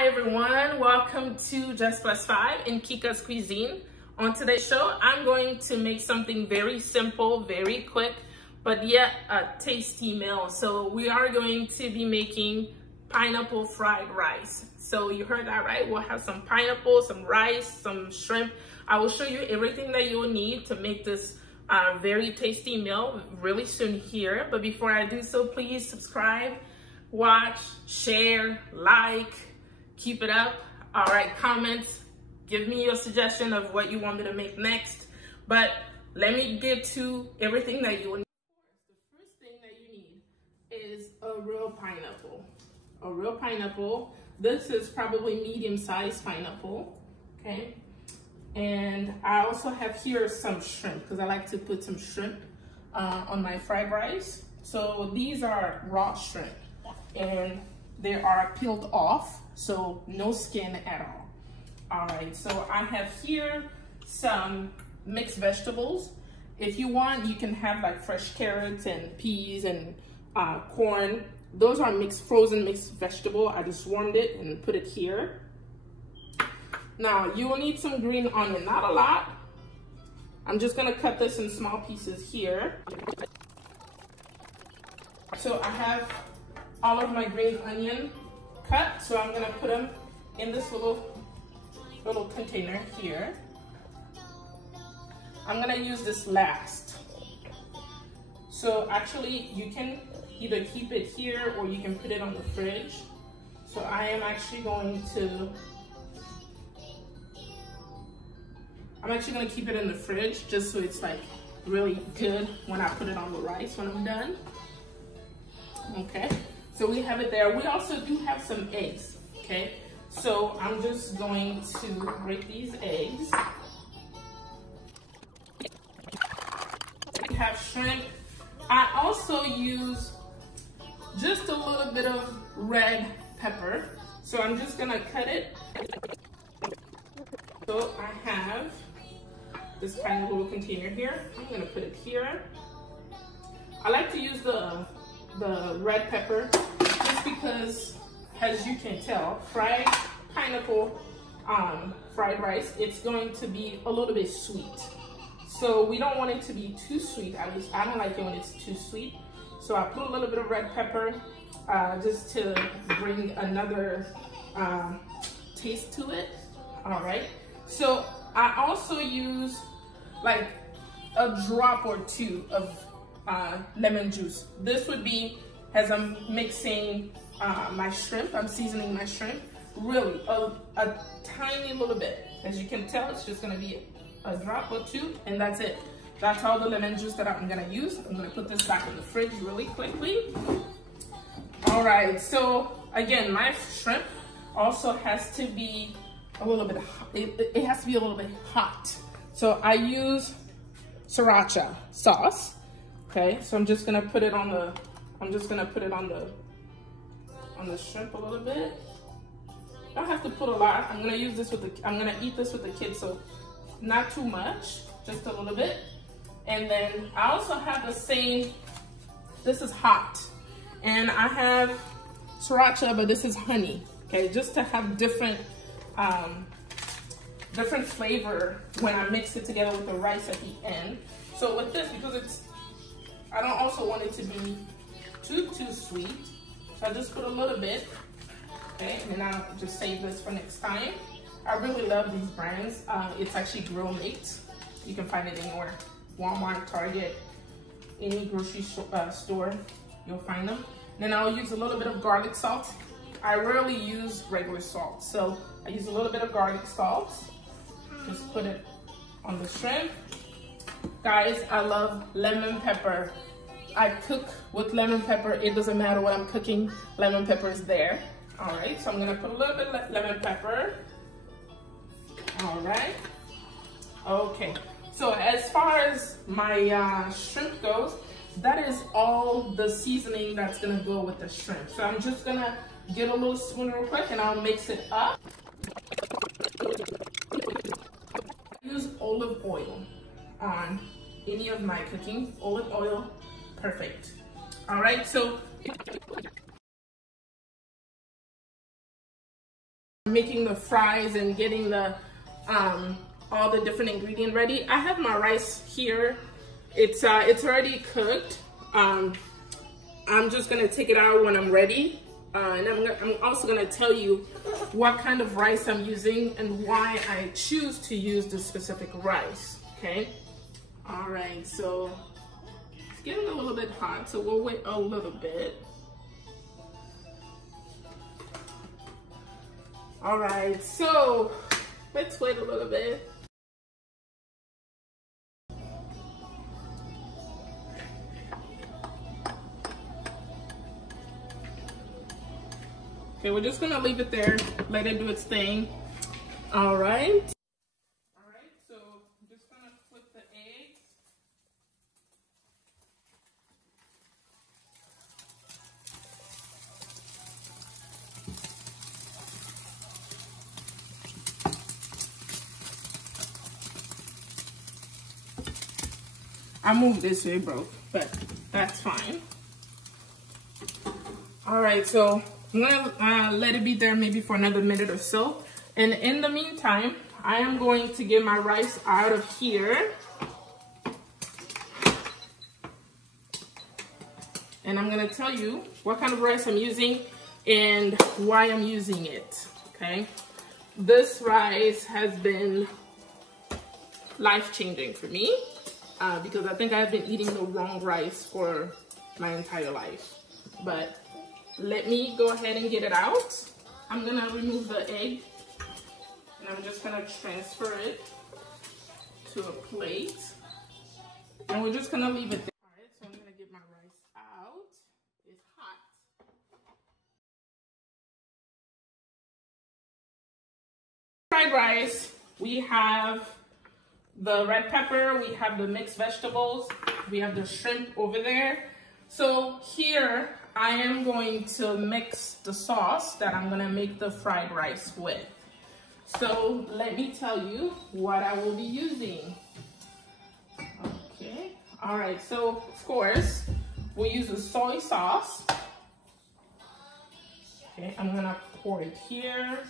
Hi everyone, welcome to Just Plus 5 in Kika's Cuisine. On today's show, I'm going to make something very simple, very quick, but yet a tasty meal. So we are going to be making pineapple fried rice. So you heard that right? We'll have some pineapple, some rice, some shrimp. I will show you everything that you'll need to make this very tasty meal really soon here. But before I do so, please subscribe, watch, share, like, keep it up. All right, comments, give me your suggestion of what you want me to make next. But let me get to everything that you will need. The first thing that you need is a real pineapple. A real pineapple. This is probably medium-sized pineapple, okay? And I also have here some shrimp because I like to put some shrimp on my fried rice. So these are raw shrimp and they are peeled off, so no skin at all. All right, so I have here some mixed vegetables. If you want, you can have like fresh carrots and peas and corn. Those are frozen mixed vegetable. I just warmed it and put it here. Now you will need some green onion, not a lot. I'm just gonna cut this in small pieces here. So I have all of my green onion cut, so I'm gonna put them in this little container here. I'm gonna use this last. So actually you can either keep it here or you can put it on the fridge. So I am actually going to keep it in the fridge just so it's like really good when I put it on the rice when I'm done. Okay, so we have it there. We also do have some eggs, okay? So I'm just going to break these eggs. We have shrimp. I also use just a little bit of red pepper. So I'm just gonna cut it. So I have this kind of little container here. I'm gonna put it here. I like to use the red pepper just because, as you can tell, fried pineapple fried rice, it's going to be a little bit sweet. So we don't want it to be too sweet. At least I don't like it when it's too sweet. So I put a little bit of red pepper just to bring another taste to it. All right. So I also use like a drop or two of lemon juice. This would be as I'm mixing my shrimp, I'm seasoning my shrimp, really a tiny little bit. As you can tell, it's just gonna be a drop or two and that's it. That's all the lemon juice that I'm gonna use. I'm gonna put this back in the fridge really quickly. All right, so again, my shrimp also has to be a little bit hot. It has to be a little bit hot. So I use sriracha sauce. Okay, so I'm just gonna put it on the shrimp a little bit. Don't have to put a lot. I'm gonna eat this with the kids, so not too much, just a little bit. And then I also have the same, this is hot. And I have sriracha, but this is honey. Okay, just to have different flavor when I mix it together with the rice at the end. So with this, because I don't also want it to be too sweet. So I just put a little bit, okay? And then I'll just save this for next time. I really love these brands. It's actually Grill Mate. You can find it anywhere. Walmart, Target, any grocery store, you'll find them. Then I'll use a little bit of garlic salt. I rarely use regular salt, so I use a little bit of garlic salt. Just put it on the shrimp. Guys, I love lemon pepper. I cook with lemon pepper. It doesn't matter what I'm cooking, lemon pepper is there. All right, so I'm gonna put a little bit of lemon pepper. All right, okay. So as far as my shrimp goes, that is all the seasoning that's gonna go with the shrimp. So I'm just gonna get a little spoon real quick and I'll mix it up. Use olive oil on any of my cooking. Olive oil, perfect. All right, so making the fries and getting the all the different ingredients ready. I have my rice here. It's already cooked. I'm just gonna take it out when I'm ready. And I'm also gonna tell you what kind of rice I'm using and why I choose to use this specific rice, okay? All right, so it's getting a little bit hot, so we'll wait a little bit. All right, so let's wait a little bit. Okay, we're just gonna leave it there, let it do its thing. All right. All right, so I'm just gonna flip the eggs. I moved this, so it broke, but that's fine. All right, so I'm gonna let it be there maybe for another minute or so. And in the meantime, I am going to get my rice out of here. And I'm gonna tell you what kind of rice I'm using and why I'm using it, okay? This rice has been life-changing for me because I think I've been eating the wrong rice for my entire life. But let me go ahead and get it out. I'm gonna remove the egg and I'm just gonna transfer it to a plate. And we're just gonna leave it there. All right, so I'm gonna get my rice out. It's hot. Fried rice, we have the red pepper, we have the mixed vegetables, we have the shrimp over there. So here, I am going to mix the sauce that I'm gonna make the fried rice with. So let me tell you what I will be using. Okay, all right, so of course, we'll use a soy sauce. Okay, I'm gonna pour it here.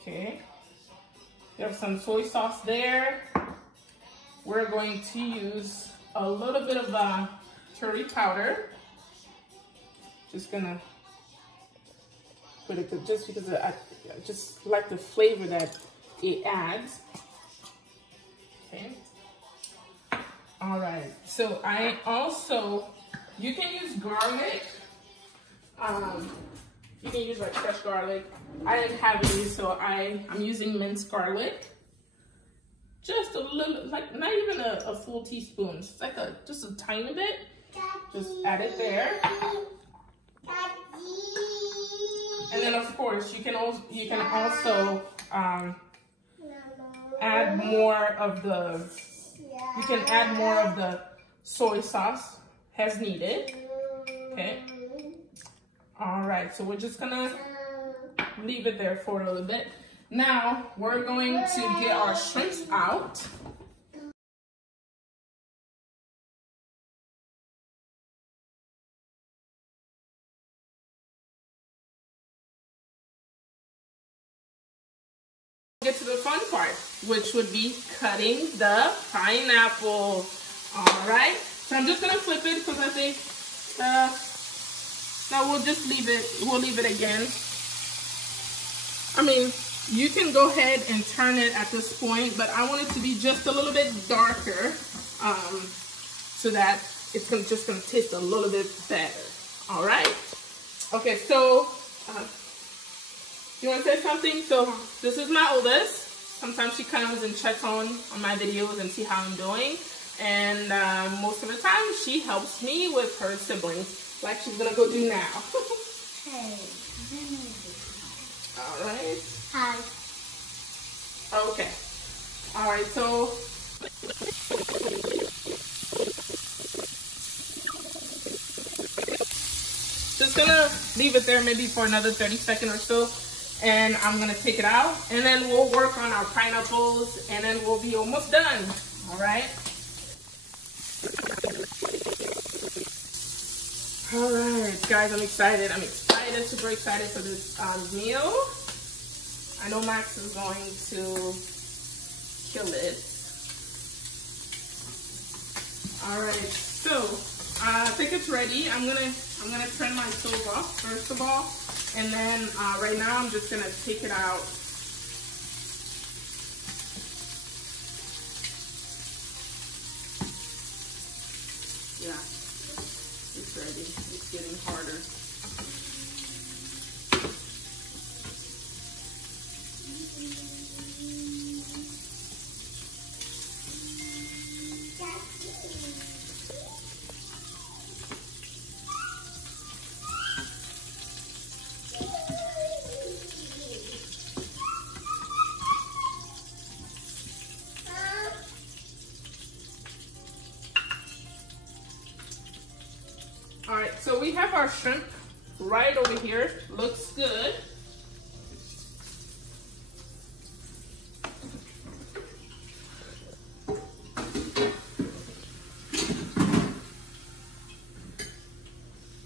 Okay. There's some soy sauce there. We're going to use a little bit of curry powder. Just gonna put it just because I just like the flavor that it adds. Okay. All right. So I also, you can use garlic. You can use like fresh garlic. I didn't have any, so I'm using minced garlic. Just a little, like not even a full teaspoon. It's like just a tiny bit. Just add it there. And then of course you can also add more of the soy sauce as needed. Okay. All right, so we're just gonna leave it there for a little bit. Now, we're going to get our shrimps out. Get to the fun part, which would be cutting the pineapple. All right, so I'm just gonna flip it because I think, no, we'll just leave it, we'll leave it again. I mean, you can go ahead and turn it at this point, but I want it to be just a little bit darker so that it's just gonna taste a little bit better. All right. Okay, so you want to say something? So this is my oldest. Sometimes she comes and checks on my videos and see how I'm doing. And most of the time she helps me with her siblings, like she's gonna go do now. Hey. All right. Hi. Okay. All right, so just gonna leave it there maybe for another 30 seconds or so, and I'm gonna take it out, and then we'll work on our pineapples, and then we'll be almost done. All right. All right, guys, I'm excited. I'm excited, super excited for this meal. I know Max is going to kill it. All right, so I think it's ready. I'm gonna turn my stove off first of all, and then right now I'm just gonna take it out. Yeah, it's ready. It's getting harder. All right, so we have our shrimp right over here. Looks good.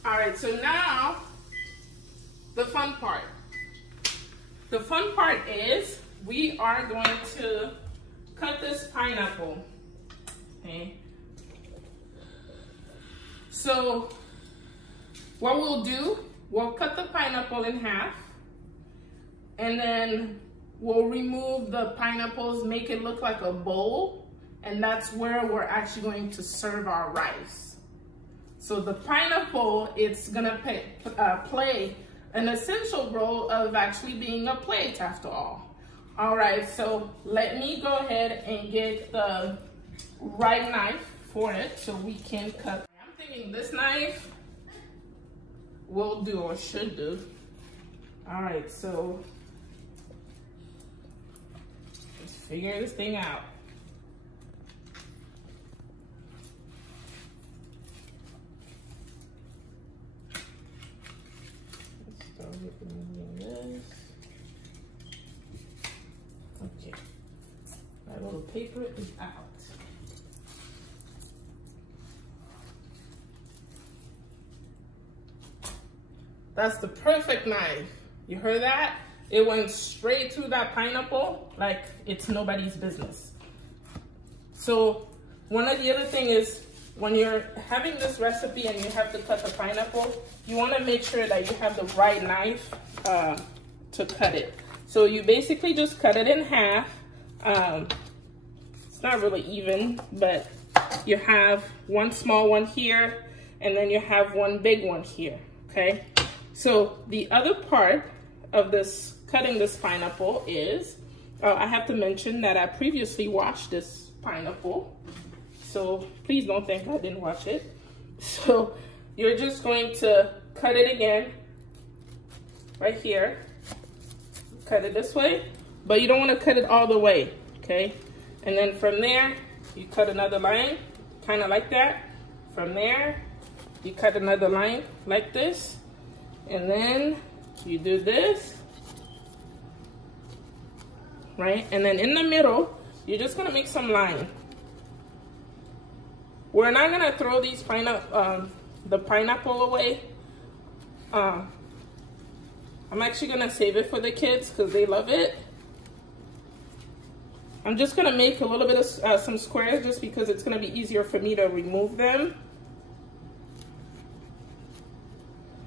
All right, so now the fun part. The fun part is we are going to cut this pineapple, okay? So what we'll do, we'll cut the pineapple in half, and then we'll remove the pineapples, make it look like a bowl, and that's where we're actually going to serve our rice. So the pineapple, it's gonna play an essential role of actually being a plate after all. All right, so let me go ahead and get the right knife for it so we can cut. I'm thinking this knife will do or should do. All right, so let's figure this thing out. Let's start with this. Okay, that little paper is out. That's the perfect knife. You heard that? It went straight through that pineapple like it's nobody's business. So one of the other thing is when you're having this recipe and you have to cut the pineapple, you want to make sure that you have the right knife to cut it. So you basically just cut it in half. It's not really even, but you have one small one here and then you have one big one here, okay? So the other part of this, cutting this pineapple is, I have to mention that I previously washed this pineapple. So please don't think I didn't wash it. So you're just going to cut it again, right here. Cut it this way, but you don't want to cut it all the way, okay? And then from there, you cut another line, kind of like that. From there, you cut another line like this. And then you do this, right? And then in the middle, you're just gonna make some line. We're not gonna throw these the pineapple away. I'm actually gonna save it for the kids because they love it. I'm just gonna make a little bit of some squares just because it's gonna be easier for me to remove them.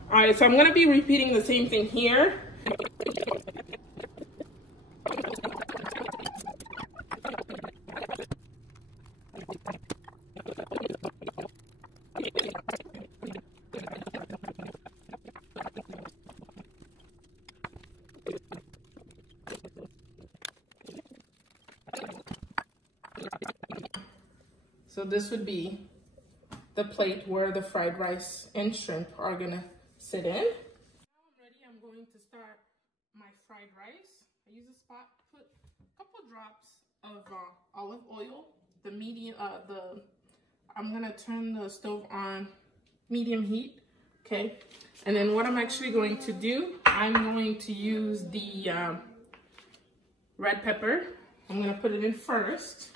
All right, so I'm gonna be repeating the same thing here. So this would be the plate where the fried rice and shrimp are gonna sit in. Now I'm ready. I'm going to start my fried rice. I use a spot, put a couple drops of olive oil. I'm gonna turn the stove on medium heat, okay? And then what I'm actually going to do, I'm going to use the red pepper. I'm gonna put it in first.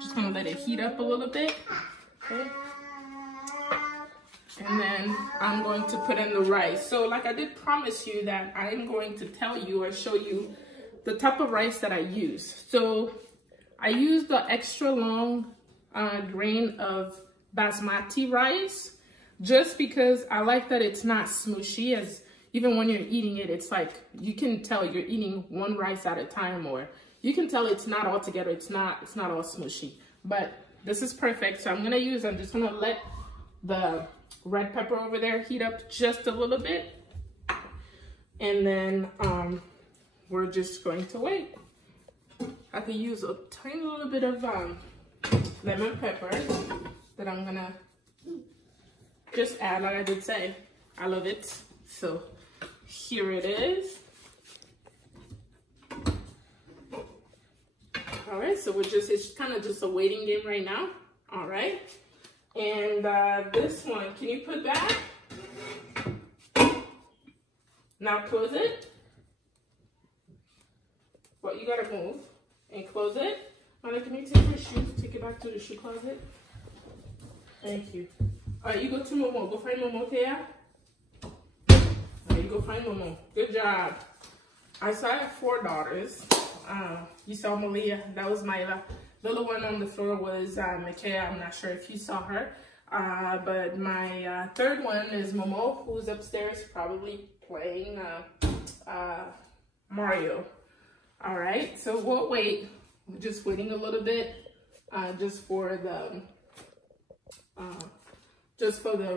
Just gonna let it heat up a little bit. Okay. And then I'm going to put in the rice. So like I did promise you that I'm going to tell you or show you the type of rice that I use. So I use the extra long grain of basmati rice just because I like that it's not smooshy, as even when you're eating it, it's like you can tell you're eating one rice at a time, or you can tell it's not all together, it's not all smooshy. But this is perfect. So I'm just gonna let the red pepper over there heat up just a little bit, and then we're just going to wait. I could use a tiny little bit of lemon pepper that I'm gonna just add. Like I did say, I love it. So here it is. All right, so it's kind of just a waiting game right now. All right. And this one, can you put back? Now close it. Well, you gotta move and close it. Mona, can you take your shoes, take it back to the shoe closet? Thank you. All right, you go to Momo. Go find Momo, Thea. All right, you go find Momo. Good job. I have 4 daughters. You saw Malia. That was my little one on the floor was Mikea. I'm not sure if you saw her. But my third one is Momo, who's upstairs probably playing Mario. All right, so we'll wait. We're just waiting a little bit just for the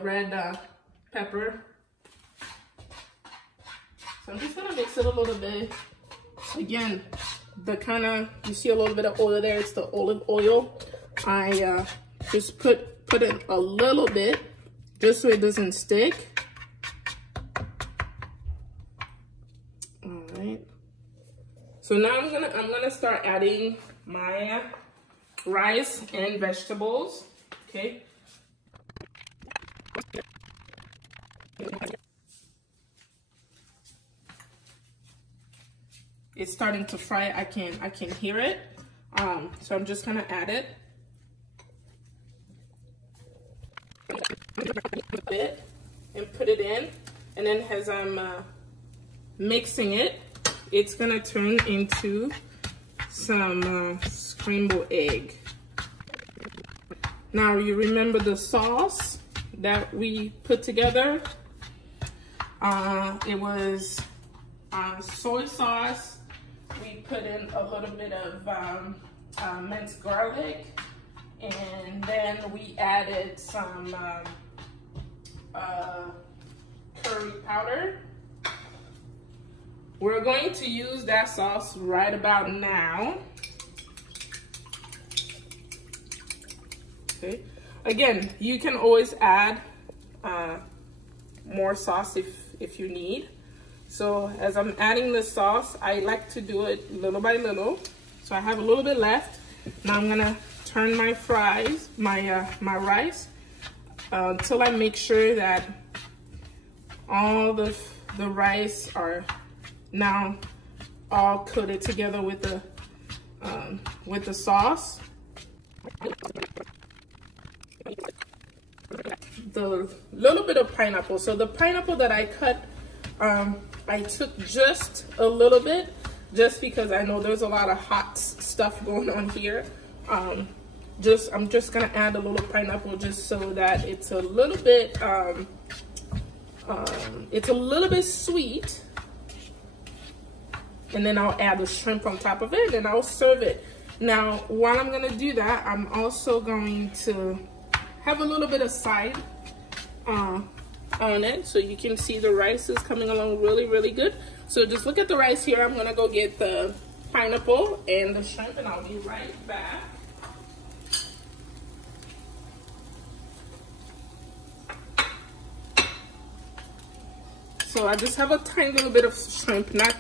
red pepper. So I'm just gonna mix it a little bit. Again, you see a little bit of oil there, it's the olive oil. I just put in a little bit just so it doesn't stick. All right. So now I'm gonna start adding my rice and vegetables. Okay. It's starting to fry. I can hear it. So I'm just gonna add it a bit and put it in, and then as I'm mixing it, it's gonna turn into some scrambled egg. Now you remember the sauce that we put together? It was soy sauce. We put in a little bit of minced garlic, and then we added some curry powder. We're going to use that sauce right about now. Okay. Again, you can always add more sauce if you need. So as I'm adding the sauce, I like to do it little by little. So I have a little bit left. Now I'm gonna turn my my rice until I make sure that all the rice are now all coated together with the sauce. The little bit of pineapple. So the pineapple that I cut, I took just a little bit, just because I know there's a lot of hot stuff going on here. I'm just gonna add a little pineapple just so that it's a little bit sweet. And then I'll add the shrimp on top of it, and I'll serve it. Now, while I'm gonna do that, I'm also going to have a little bit of side on it, so you can see the rice is coming along really, really good. So just look at the rice here. I'm gonna go get the pineapple and the shrimp, and I'll be right back. So I just have a tiny little bit of shrimp, not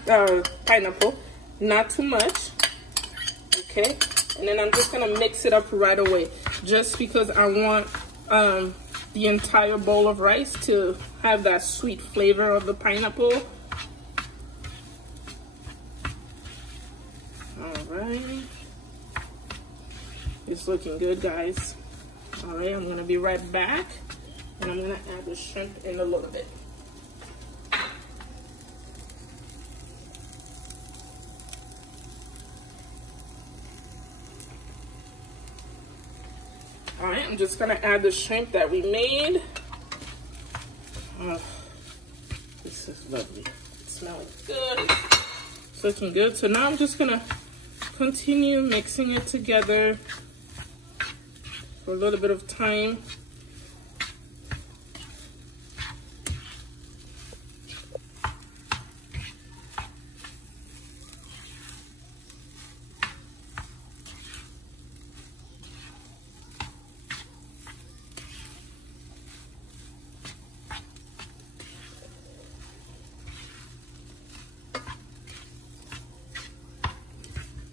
pineapple, not too much. Okay, and then I'm just gonna mix it up right away, just because I want the entire bowl of rice to have that sweet flavor of the pineapple. All right, it's looking good, guys. All right, I'm gonna be right back, and I'm gonna add the shrimp in a little bit. All right, I'm just gonna add the shrimp that we made. Oh, this is lovely. It smells good. It's looking good. So now I'm just gonna continue mixing it together for a little bit of time.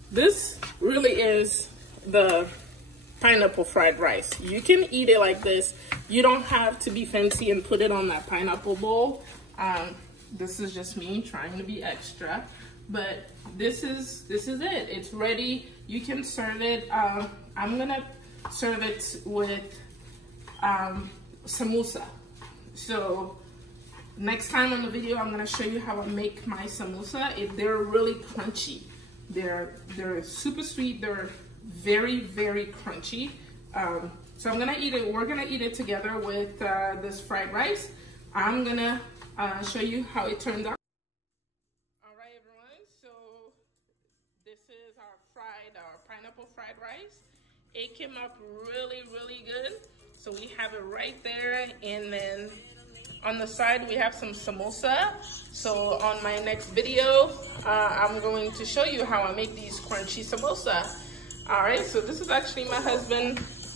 This really is the pineapple fried rice. You can eat it like this. You don't have to be fancy and put it on that pineapple bowl. This is just me trying to be extra, but this is it. It's ready. You can serve it. I'm gonna serve it with samosa. So next time on the video, I'm gonna show you how I make my samosa. They're really crunchy. They're super sweet. They're very, very crunchy. So I'm gonna eat it. We're gonna eat it together with this fried rice. I'm gonna show you how it turned out. All right, everyone. So this is our pineapple fried rice. It came up really, really good. So we have it right there, and then on the side, we have some samosa. So on my next video, I'm going to show you how I make these crunchy samosa. All right, so this is actually my husband's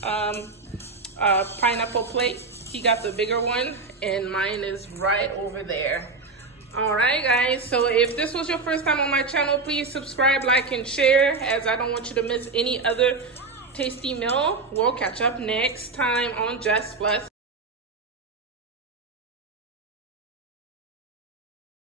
pineapple plate. He got the bigger one, and mine is right over there. All right, guys, so if this was your first time on my channel, please subscribe, like, and share, as I don't want you to miss any other tasty meal. We'll catch up next time on Just Plus.